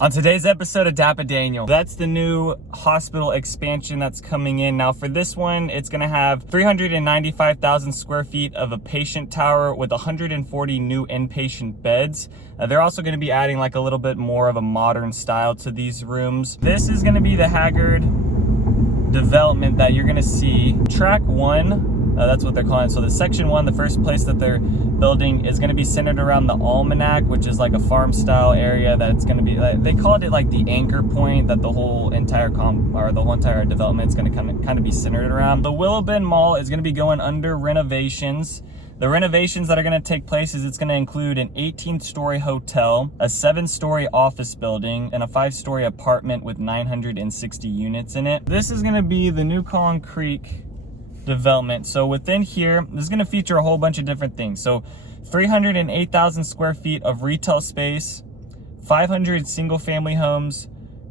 On today's episode of DAPA.DANIEL, that's the new hospital expansion that's coming in. Now for this one, it's gonna have 395,000 square feet of a patient tower with 140 new inpatient beds. They're also gonna be adding like a little bit more of a modern style to these rooms. This is gonna be the Haggard development that you're gonna see. Track 1, that's what they're calling it. So the section 1, the first place that they're building, is going to be centered around the Almanac, which is like a farm style area that's going to be, they called it like the anchor point that the whole entire development is going to kind of be centered around. The Willow Bend Mall is going to be going under renovations. The renovations that are going to take place is it's going to include an 18-story hotel, a 7-story office building, and a 5-story apartment with 960 units in it. This is going to be the new Collin Creek development. So within here, this is going to feature a whole bunch of different things. So 308,000 square feet of retail space, 500 single family homes,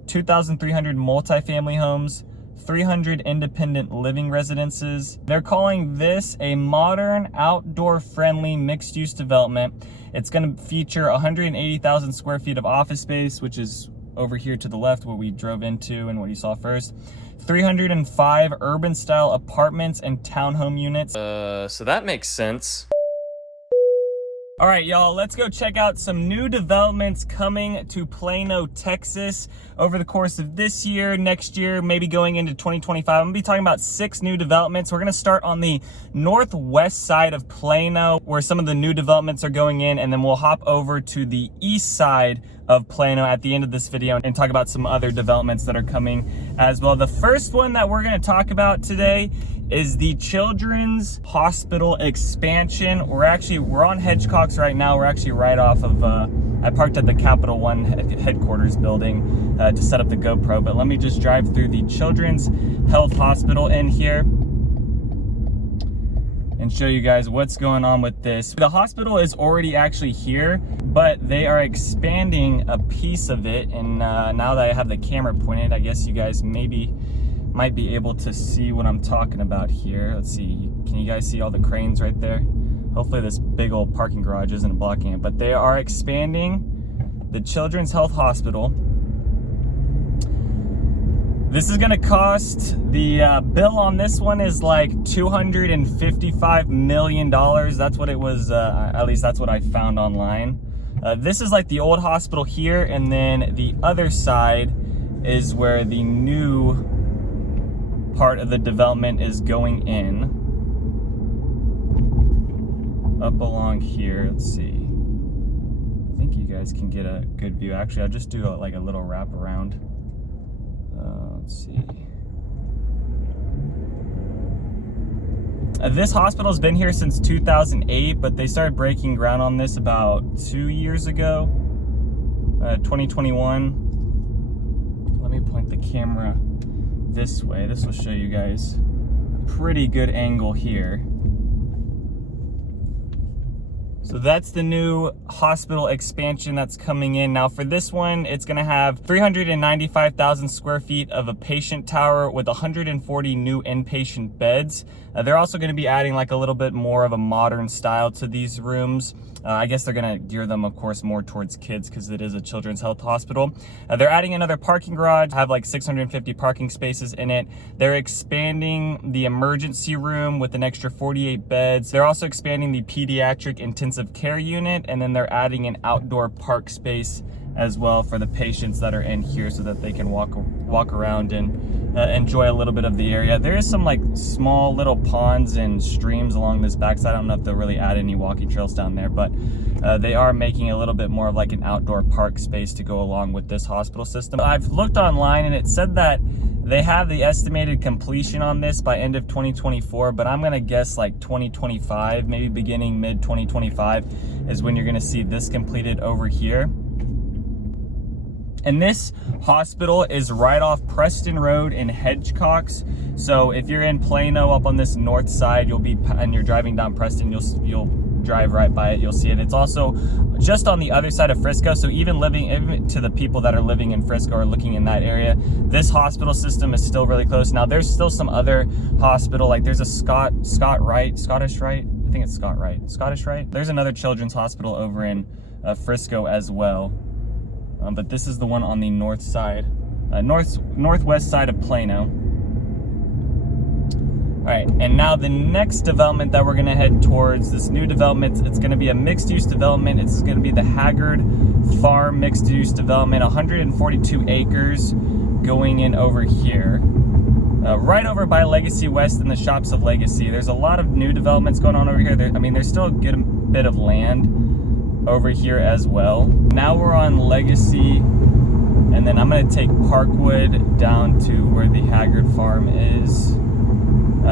2,300 multifamily homes, 300 independent living residences. They're calling this a modern, outdoor friendly mixed use development. It's going to feature 180,000 square feet of office space, which is over here to the left where we drove into and what you saw first. 305 urban style apartments and townhome units. So that makes sense. All right, y'all, let's go check out some new developments coming to Plano, Texas over the course of this year, next year, maybe going into 2025. I'm gonna be talking about 6 new developments. We're gonna start on the northwest side of Plano, where some of the new developments are going in, and then we'll hop over to the east side of Plano at the end of this video and talk about some other developments that are coming as well. The first one that we're gonna talk about today is the Children's Hospital expansion. We're on Hedgecox right now. We're actually right off of, I parked at the Capital One headquarters building to set up the GoPro, but let me just drive through the Children's Health Hospital in here and show you guys what's going on with this. The hospital is already actually here, but they are expanding a piece of it, and now that I have the camera pointed, I guess you guys might be able to see what I'm talking about here. Let's see, can you guys see all the cranes right there? Hopefully this big old parking garage isn't blocking it, but they are expanding the Children's Health Hospital. This is gonna cost, the bill on this one is like $255 million. That's what it was, at least that's what I found online. This is like the old hospital here, and then the other side is where the new part of the development is going in. Up along here, let's see. I think you guys can get a good view. Actually, I'll just do like a little wrap around. Let's see. This hospital has been here since 2008, but they started breaking ground on this about 2 years ago, 2021. Let me point the camera this way. This will show you guys a pretty good angle here. So that's the new hospital expansion that's coming in. Now for this one, it's gonna have 395,000 square feet of a patient tower with 140 new inpatient beds. They're also gonna be adding like a little bit more of a modern style to these rooms. I guess they're gonna gear them, of course, more towards kids because it is a children's health hospital. They're adding another parking garage, have like 650 parking spaces in it. They're expanding the emergency room with an extra 48 beds. They're also expanding the pediatric intensive care unit, and then they're adding an outdoor park space as well for the patients that are in here so that they can walk around and enjoy a little bit of the area. There is some like small little ponds and streams along this backside. I don't know if they'll really add any walking trails down there, but they are making a little bit more of like an outdoor park space to go along with this hospital system. I've looked online and it said that they have the estimated completion on this by end of 2024, but I'm gonna guess like 2025, maybe beginning mid 2025 is when you're gonna see this completed over here. And this hospital is right off Preston Road in Hedgecox. So if you're in Plano up on this north side, and you're driving down Preston, you'll drive right by it, you'll see it. It's also just on the other side of Frisco, so even to the people that are living in Frisco or looking in that area, this hospital system is still really close. Now there's still some other hospital, like there's a Scottish Rite, I think it's Scottish Rite. There's another children's hospital over in Frisco as well. but this is the one on the north side, northwest side of Plano. All right, and now the next development that we're gonna head towards, this new development, it's gonna be a mixed-use development. It's gonna be the Haggard Farm mixed-use development, 142 acres going in over here. Right over by Legacy West and the Shops of Legacy. There's a lot of new developments going on over here. There's still a good bit of land over here as well. Now we're on Legacy, and then I'm gonna take Parkwood down to where the Haggard Farm is.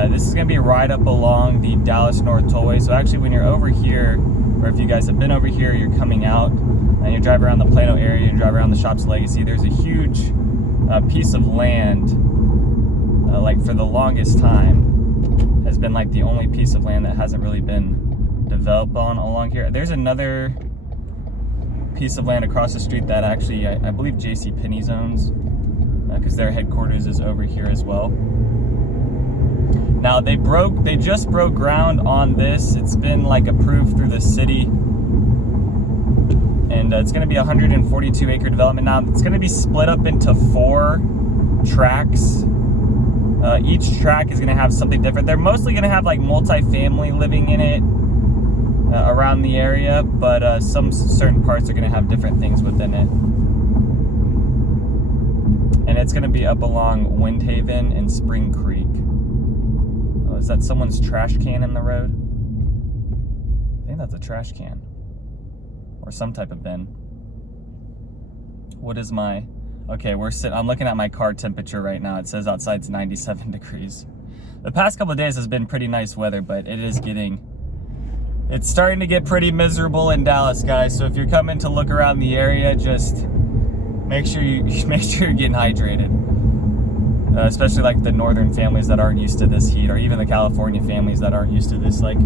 This is gonna be right up along the Dallas North Tollway. So actually when you're over here, or if you guys have been over here, you're coming out and you drive around the Plano area, you drive around the Shops of Legacy, there's a huge piece of land, like for the longest time, has been like the only piece of land that hasn't really been developed on along here. There's another piece of land across the street that actually, I believe JCPenney's owns, because their headquarters is over here as well. Now they just broke ground on this. It's been like approved through the city, and it's gonna be a 142 acre development. Now it's gonna be split up into 4 tracks. Each track is gonna have something different. They're mostly gonna have like multifamily living in it around the area, but some certain parts are gonna have different things within it. And it's gonna be up along Windhaven and Spring Creek. Oh, is that someone's trash can in the road? I think that's a trash can. Or some type of bin. What is my... Okay, I'm looking at my car temperature right now. It says outside it's 97 degrees. The past couple of days has been pretty nice weather, but it's starting to get pretty miserable in Dallas, guys. So if you're coming to look around the area, just make sure you're getting hydrated. Especially like the northern families that aren't used to this heat, or even the California families that aren't used to this. Like,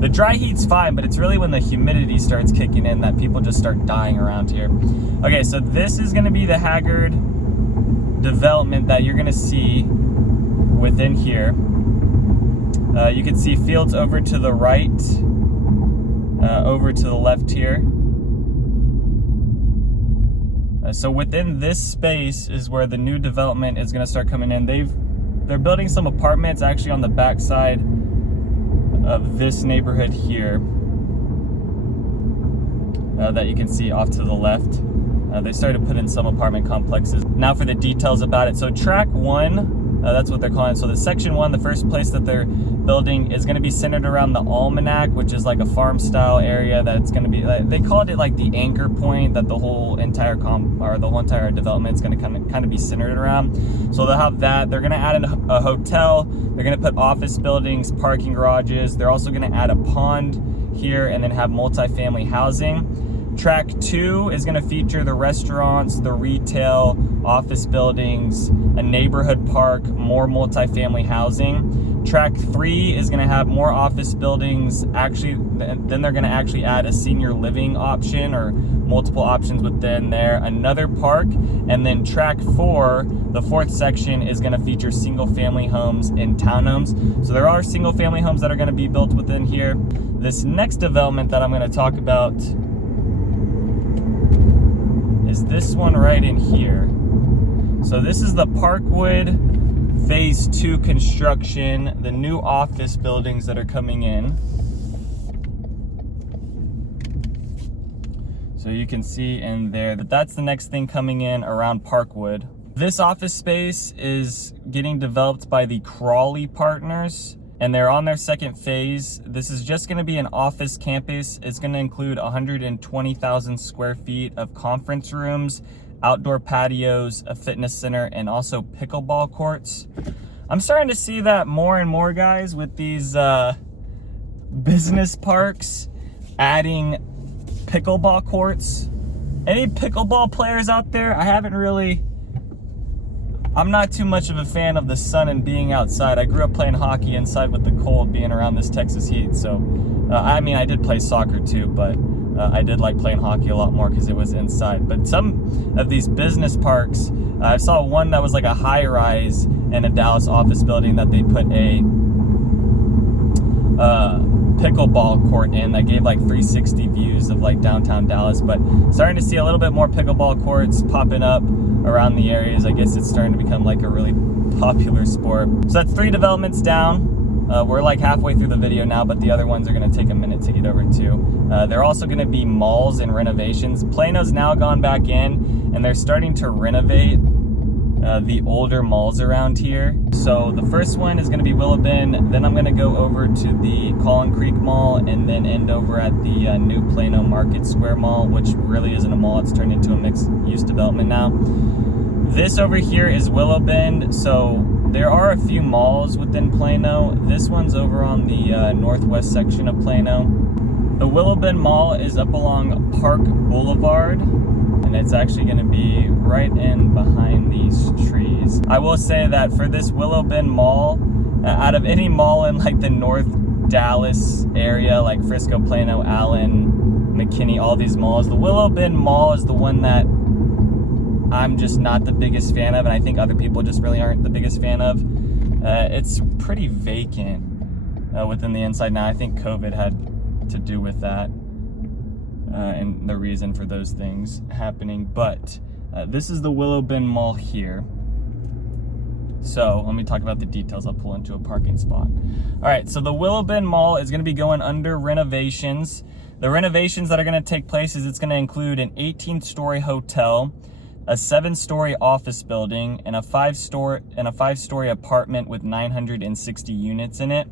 the dry heat's fine, but it's really when the humidity starts kicking in that people just start dying around here. Okay, so this is gonna be the Haggard development that you're gonna see within here. You can see fields over to the right, over to the left here. So within this space is where the new development is going to start coming in. They're building some apartments actually on the back side of this neighborhood here that you can see off to the left. They started putting some apartment complexes. Now for the details about it. So track 1, that's what they're calling it. So the section 1, the first place that they're building, is going to be centered around the Almanac, which is like a farm style area that's going to be, they called it like the anchor point that the whole entire development is going to kind of be centered around. So they'll have that. They're going to add in a hotel. They're going to put office buildings, parking garages. They're also going to add a pond here and then have multifamily housing. Track 2 is going to feature the restaurants, the retail, office buildings, a neighborhood park, more multifamily housing. Track 3 is going to have more office buildings. Actually, then they're going to actually add a senior living option or multiple options within there, another park. And then track 4, the 4th section, is going to feature single family homes and townhomes. So there are single family homes that are going to be built within here. This next development that I'm going to talk about is this one right in here. So this is the Parkwood Phase 2 construction, the new office buildings that are coming in. So you can see in there that that's the next thing coming in around Parkwood. This office space is getting developed by the Crawley Partners, and they're on their 2nd phase. This is just gonna be an office campus. It's gonna include 120,000 square feet of conference rooms, outdoor patios, a fitness center, and also pickleball courts. I'm starting to see that more and more, guys, with these business parks adding pickleball courts. Any pickleball players out there? I'm not too much of a fan of the sun and being outside. I grew up playing hockey inside with the cold, being around this Texas heat. So, I did play soccer too, but I did like playing hockey a lot more because it was inside. But some of these business parks, I saw one that was like a high rise in a Dallas office building that they put pickleball court in that gave like 360 views of like downtown Dallas, but starting to see a little bit more pickleball courts popping up around the areas. I guess it's starting to become like a really popular sport. So that's 3 developments down. We're like halfway through the video now, but the other ones are going to take a minute to get over to. They're also going to be malls and renovations. Plano's now gone back in, and they're starting to renovate the older malls around here. So the first one is going to be Willow Bend, then I'm going to go over to the Collin Creek Mall, and then end over at the new Plano Market Square Mall, which really isn't a mall, it's turned into a mixed-use development now. This over here is Willow Bend, so there are a few malls within Plano. This one's over on the northwest section of Plano. The Willow Bend Mall is up along Park Boulevard, and it's actually going to be right in behind these trees. I will say that for this Willow Bend Mall, out of any mall in like the North Dallas area, like Frisco, Plano, Allen, McKinney, all these malls, the Willow Bend Mall is the one that I'm just not the biggest fan of, and I think other people just really aren't the biggest fan of. It's pretty vacant within the inside now. I think COVID had to do with that and the reason for those things happening. But this is the Willow Bend Mall here. So let me talk about the details. I'll pull into a parking spot. All right, so the Willow Bend Mall is going to be going under renovations. The renovations that are going to take place is it's going to include an 18-story hotel, a 7-story office building, and a 5-story apartment with 960 units in it.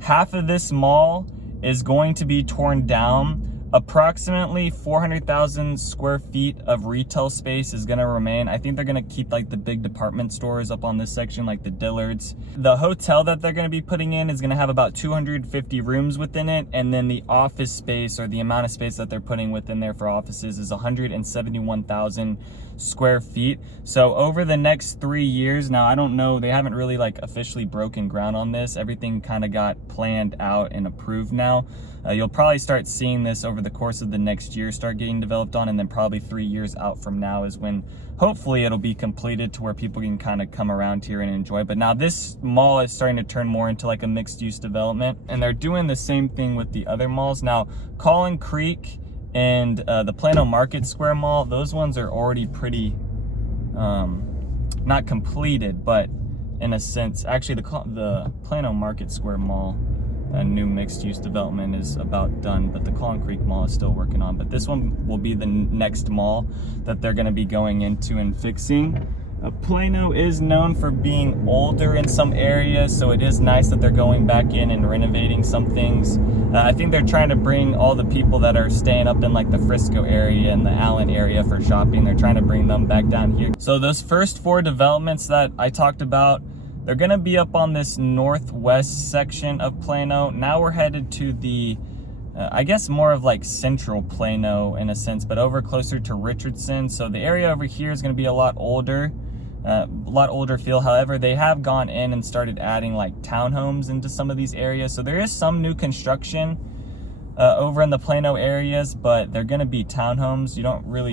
Half of this mall is going to be torn down. Approximately 400,000 square feet of retail space is going to remain. I think they're going to keep like the big department stores up on this section, like the Dillards. The hotel that they're going to be putting in is going to have about 250 rooms within it, and then the office space, or the amount of space that they're putting within there for offices, is 171,000 square feet. So over the next 3 years, now I don't know, they haven't really like officially broken ground on this. Everything kind of got planned out and approved now. You'll probably start seeing this over the course of the next year start getting developed on, and then probably 3 years out from now is when hopefully it'll be completed to where people can kind of come around here and enjoy. But now this mall is starting to turn more into like a mixed use development, and they're doing the same thing with the other malls. Now Collin Creek and the Plano Market Square Mall, those ones are already pretty not completed, but in a sense, actually the Plano Market Square Mall, a new mixed-use development, is about done, but the Collin Creek Mall is still working on. But this one will be the next mall that they're going to be going into and fixing. Plano is known for being older in some areas, so it is nice that they're going back in and renovating some things. I think they're trying to bring all the people that are staying up in like the Frisco area and the Allen area for shopping, they're trying to bring them back down here. So those first 4 developments that I talked about, they're going to be up on this northwest section of Plano. Now we're headed to the, I guess more of like central Plano in a sense, but over closer to Richardson. So the area over here is going to be a lot older feel. However, they have gone in and started adding like townhomes into some of these areas. So there is some new construction over in the Plano areas, but they're going to be townhomes. You're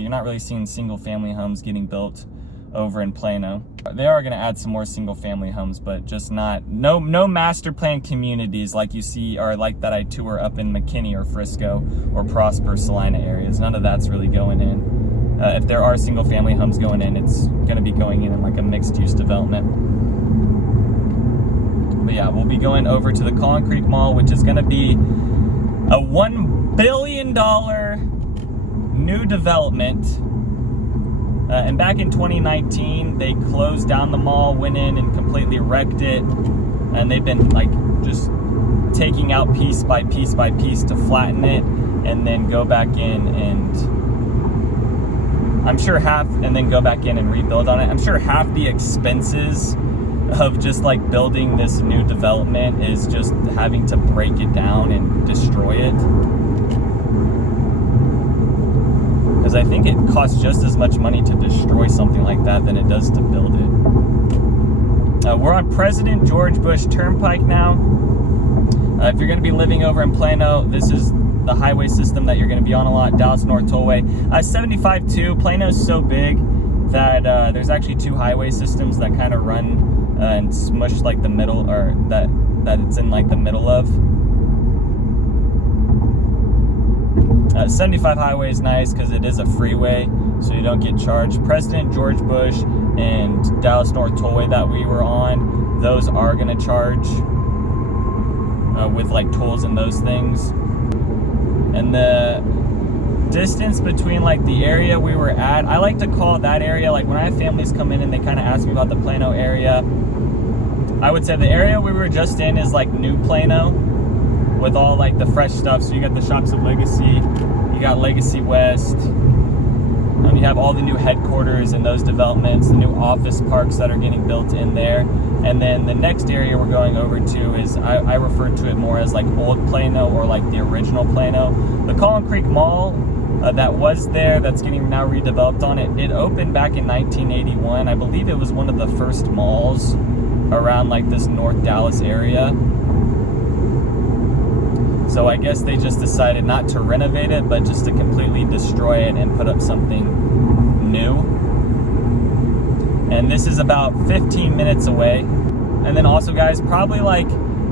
not really seeing single family homes getting built over in Plano. They are going to add some more single family homes, but just no master plan communities like you see, or like that I tour up in McKinney or Frisco or Prosper, Salina areas. None of that's really going in. If there are single family homes going in, it's going to be going in like a mixed use development. But yeah, we'll be going over to the Collin Creek Mall, which is going to be a $1 billion new development. And back in 2019, they closed down the mall, went in and completely wrecked it. And they've been like just taking out piece by piece by piece to flatten it and then go back in and then go back in and rebuild on it. I'm sure half the expenses of just like building this new development is just having to break it down and destroy it. Because I think it costs just as much money to destroy something like that than it does to build it. We're on President George Bush Turnpike now. If you're going to be living over in Plano, this is the highway system that you're going to be on a lot, Dallas North Tollway. 75-2, Plano's so big that there's actually 2 highway systems that kind of run and smush like the middle, or that it's in like the middle of. 75 highway is nice because it is a freeway, so you don't get charged. President George Bush and Dallas North Tollway that we were on, those are going to charge with like tolls and those things. And the distance between like the area we were at, I like to call that area, like when I have families come in and they kind of ask me about the Plano area, I would say the area we were just in is like New Plano with all like the fresh stuff. So you got the Shops of Legacy, you got Legacy West, you have all the new headquarters and those developments, the new office parks that are getting built in there. And then the next area we're going over to is, I refer to it more as like Old Plano or like the original Plano. The Collin Creek Mall that was there, that's getting now redeveloped on it, it opened back in 1981. I believe it was one of the first malls around like this North Dallas area. So I guess they just decided not to renovate it, but just to completely destroy it and put up something new. And this is about 15 minutes away. And then also, guys, probably like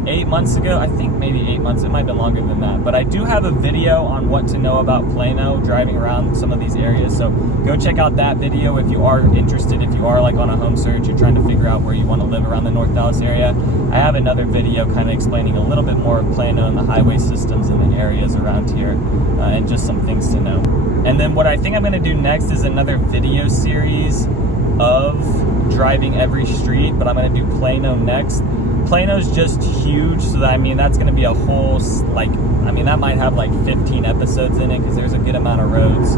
8 months ago, I think maybe 8 months, it might have been longer than that, but I do have a video on what to know about Plano, driving around some of these areas. So go check out that video if you are interested, if you are like on a home search, you're trying to figure out where you want to live around the North Dallas area. I have another video kind of explaining a little bit more of Plano and the highway systems and the areas around here, and just some things to know. And then what I think I'm going to do next is another video series of driving every street, but I'm going to do Plano next. Plano's just huge, so that, I mean, that's going to be a whole, like, I mean, that might have like 15 episodes in it because there's a good amount of roads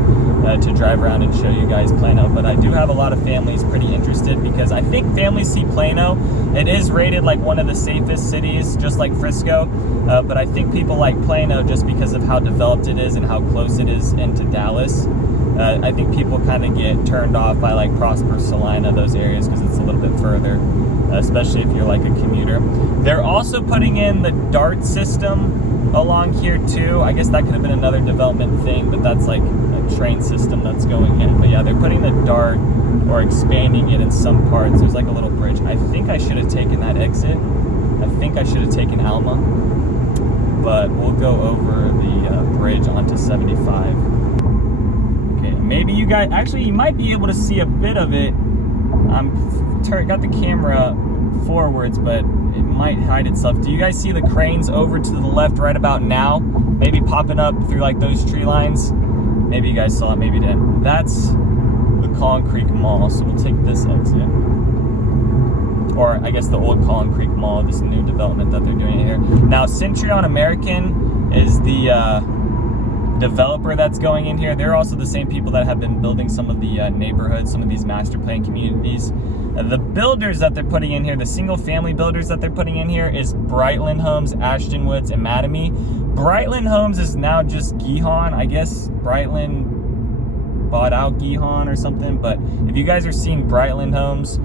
to drive around and show you guys Plano. But I do have a lot of families pretty interested because I think families see Plano. It is rated like one of the safest cities, just like Frisco. But I think people like Plano just because of how developed it is and how close it is into Dallas. I think people kind of get turned off by like Prosper, Salina, those areas because it's a little bit further, especially if you're like a commuter. They're also putting in the DART system along here too. I guess that could have been another development thing, but that's like a train system that's going in. But yeah, they're putting the DART or expanding it in some parts. There's like a little bridge. I think I should have taken that exit. I think I should have taken Alma, but we'll go over the bridge onto 75. Maybe you guys, actually you might be able to see a bit of it. Got the camera forwards, but it might hide itself. Do you guys see the cranes over to the left right about now? Maybe popping up through like those tree lines? Maybe you guys saw it, maybe you didn't. That's the Collin Creek Mall, so we'll take this exit. Or I guess the old Collin Creek Mall, this new development that they're doing here. Now, Century on American is the developer that's going in here. They're also the same people that have been building some of the neighborhoods, some of these master plan communities. The builders that they're putting in here, the single family builders that they're putting in here is Brightland Homes, Ashton Woods, and Mattamy. Brightland Homes is now just Gihon. I guess Brightland bought out Gihon or something, but if you guys are seeing Brightland Homes,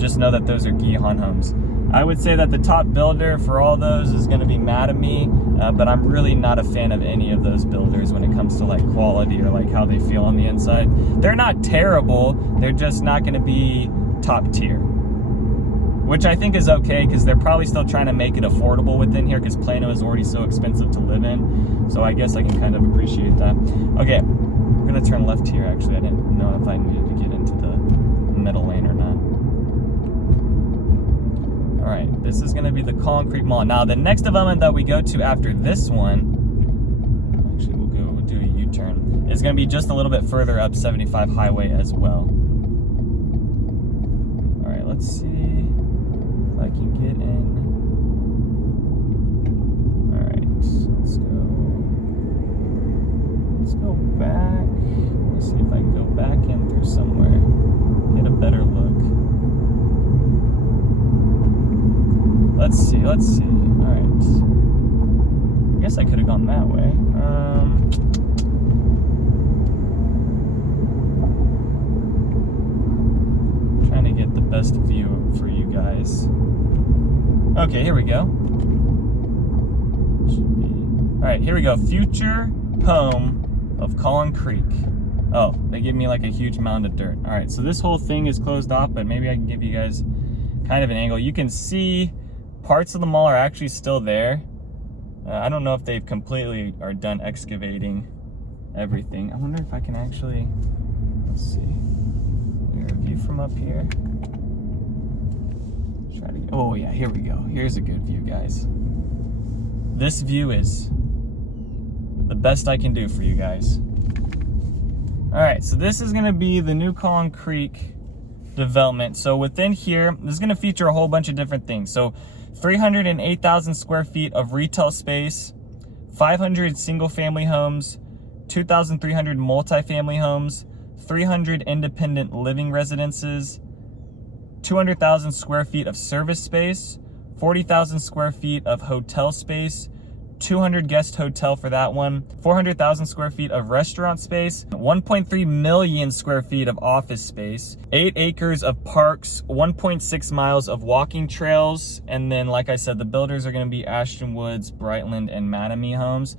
just know that those are Gihon homes. I would say that the top builder for all those is going to be Mattamy, but I'm really not a fan of any of those builders when it comes to like quality or like how they feel on the inside. They're not terrible, they're just not going to be top tier, which I think is okay because they're probably still trying to make it affordable within here because Plano is already so expensive to live in. So I guess I can kind of appreciate that. Okay, I'm going to turn left here. Actually, I didn't know if I needed to get into the middle lane or not. All right, this is going to be the Collin Creek Mall. Now, the next development that we go to after this one, actually we'll do a U-turn, is going to be just a little bit further up 75 highway as well. All right, let's see if I can get in. All right, let's go back. Let's see if I can go back in through somewhere, get a better look. Let's see. All right. I guess I could have gone that way. Trying to get the best view for you guys. Okay, here we go. All right, here we go. Future home of Collin Creek. Oh, they give me like a huge mound of dirt. All right, so this whole thing is closed off, but maybe I can give you guys kind of an angle. You can see parts of the mall are actually still there. I don't know if they've completely are done excavating everything. I wonder if I can actually, let's see, a view from up here. Try to get, oh yeah, here we go. Here's a good view, guys. This view is the best I can do for you guys. All right, so this is gonna be the new Collin Creek development. So within here, this is gonna feature a whole bunch of different things. So 308,000 square feet of retail space, 500 single family homes, 2,300 multifamily homes, 300 independent living residences, 200,000 square feet of service space, 40,000 square feet of hotel space, 200 guest hotel for that one, 400,000 square feet of restaurant space, 1.3 million square feet of office space, 8 acres of parks, 1.6 miles of walking trails, and then like I said, the builders are going to be Ashton Woods, Brightland, and Mattamy Homes.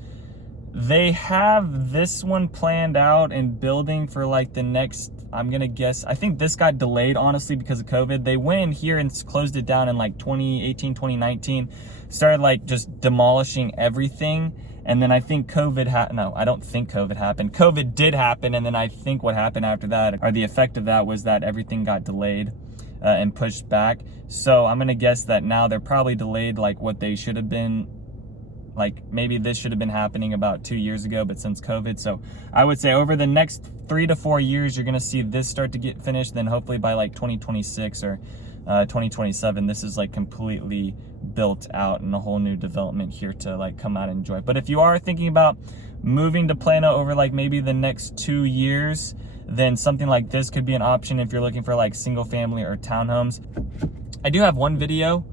They have this one planned out and building for like the next, I'm gonna guess, I think this got delayed honestly because of COVID. They went in here and closed it down in like 2018, 2019, started like just demolishing everything. And then I think no, I don't think COVID happened. COVID did happen. And then I think what happened after that, or the effect of that, was that everything got delayed and pushed back. So I'm gonna guess that now they're probably delayed like what they should have been. Like maybe this should have been happening about 2 years ago, but since COVID. So I would say over the next 3 to 4 years, you're gonna see this start to get finished. Then hopefully by like 2026 or 2027, this is like completely built out and a whole new development here to like come out and enjoy. But if you are thinking about moving to Plano over like maybe the next 2 years, then something like this could be an option if you're looking for like single family or townhomes. I do have one video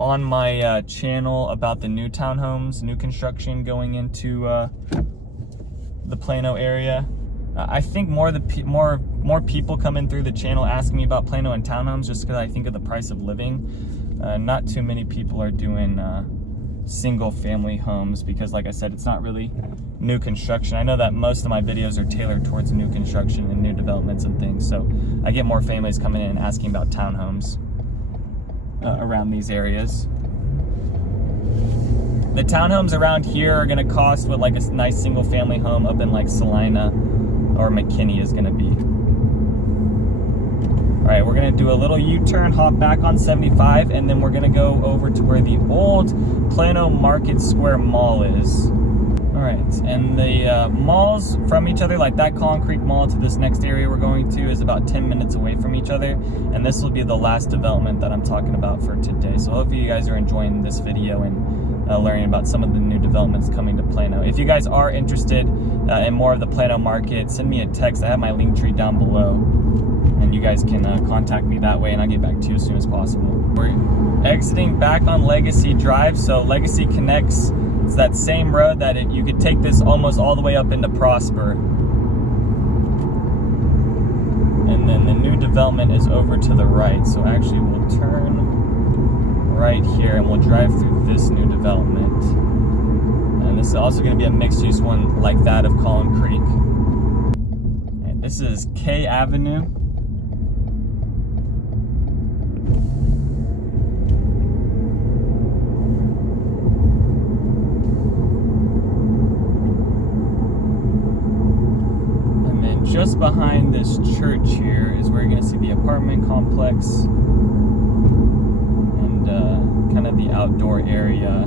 on my channel about the new townhomes, new construction going into the Plano area. I think more people come in through the channel asking me about Plano and townhomes just because I think of the price of living. Not too many people are doing single family homes because, like I said, it's not really new construction. I know that most of my videos are tailored towards new construction and new developments and things, so I get more families coming in and asking about townhomes around these areas. The townhomes around here are gonna cost what like a nice single family home up in like Salina or McKinney is gonna be. All right, we're gonna do a little U-turn, hop back on 75, and then we're gonna go over to where the old Plano Market Square Mall is. All right, and the malls from each other, like that Collin Creek Mall to this next area we're going to, is about 10 minutes away from each other. And this will be the last development that I'm talking about for today. So hopefully you guys are enjoying this video and learning about some of the new developments coming to Plano. If you guys are interested in more of the Plano market, send me a text. I have my link tree down below, and you guys can contact me that way, and I'll get back to you as soon as possible. We're exiting back on Legacy Drive. So Legacy connects, it's that same road that you could take this almost all the way up into Prosper. And then the new development is over to the right. So actually we'll turn right here and we'll drive through this new development. And this is also going to be a mixed use one like that of Collin Creek. And this is K Avenue. Just behind this church here is where you're going to see the apartment complex and kind of the outdoor area.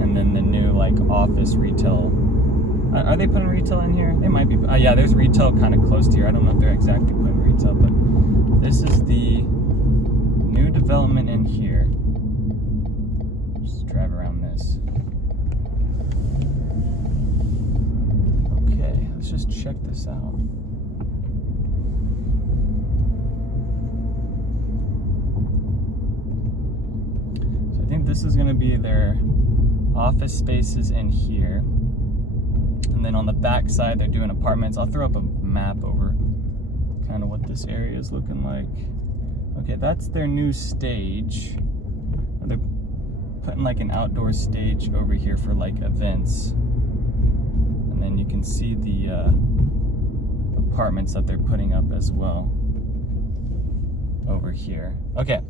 And then the new like office retail. Are they putting retail in here? They might be. Yeah, there's retail kind of close to here. I don't know if they're exactly putting retail, but this is the new development in here. Drive around this. Okay, let's just check this out. So I think this is going to be their office spaces in here. And then on the back side, they're doing apartments. I'll throw up a map over kind of what this area is looking like. Okay, that's their new stage. They're putting like an outdoor stage over here for like events, and then you can see the apartments that they're putting up as well over here. Okay,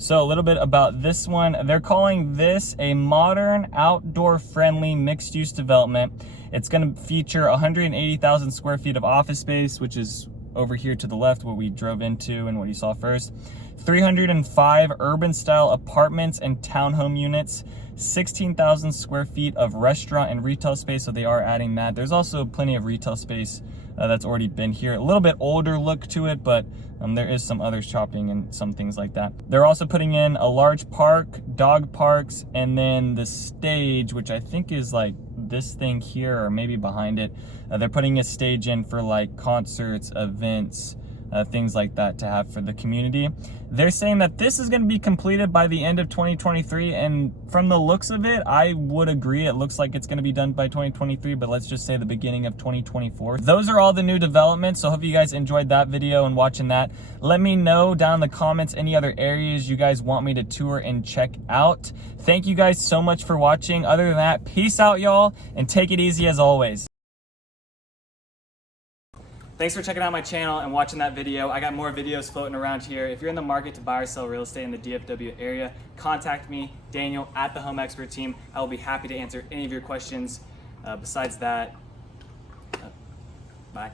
So a little bit about this one. They're calling this a modern, outdoor-friendly mixed-use development. It's going to feature 180,000 square feet of office space, which is over here to the left, what we drove into and what you saw first. 305 urban-style apartments and townhome units. 16,000 square feet of restaurant and retail space, so they are adding that. There's also plenty of retail space that's already been here. A little bit older look to it, but there is some other shopping and some things like that. They're also putting in a large park, dog parks, and then the stage, which I think is like this thing here or maybe behind it. They're putting a stage in for like concerts, events, things like that to have for the community. They're saying that this is going to be completed by the end of 2023, and from the looks of it, I would agree. It looks like it's going to be done by 2023, but let's just say the beginning of 2024. Those are all the new developments, so hope you guys enjoyed that video and watching that. Let me know down in the comments any other areas you guys want me to tour and check out. Thank you guys so much for watching. Other than that, peace out, y'all, and take it easy as always. Thanks for checking out my channel and watching that video. I got more videos floating around here. If you're in the market to buy or sell real estate in the DFW area, contact me, Daniel, at the Home Expert Team. I will be happy to answer any of your questions. Besides that, bye.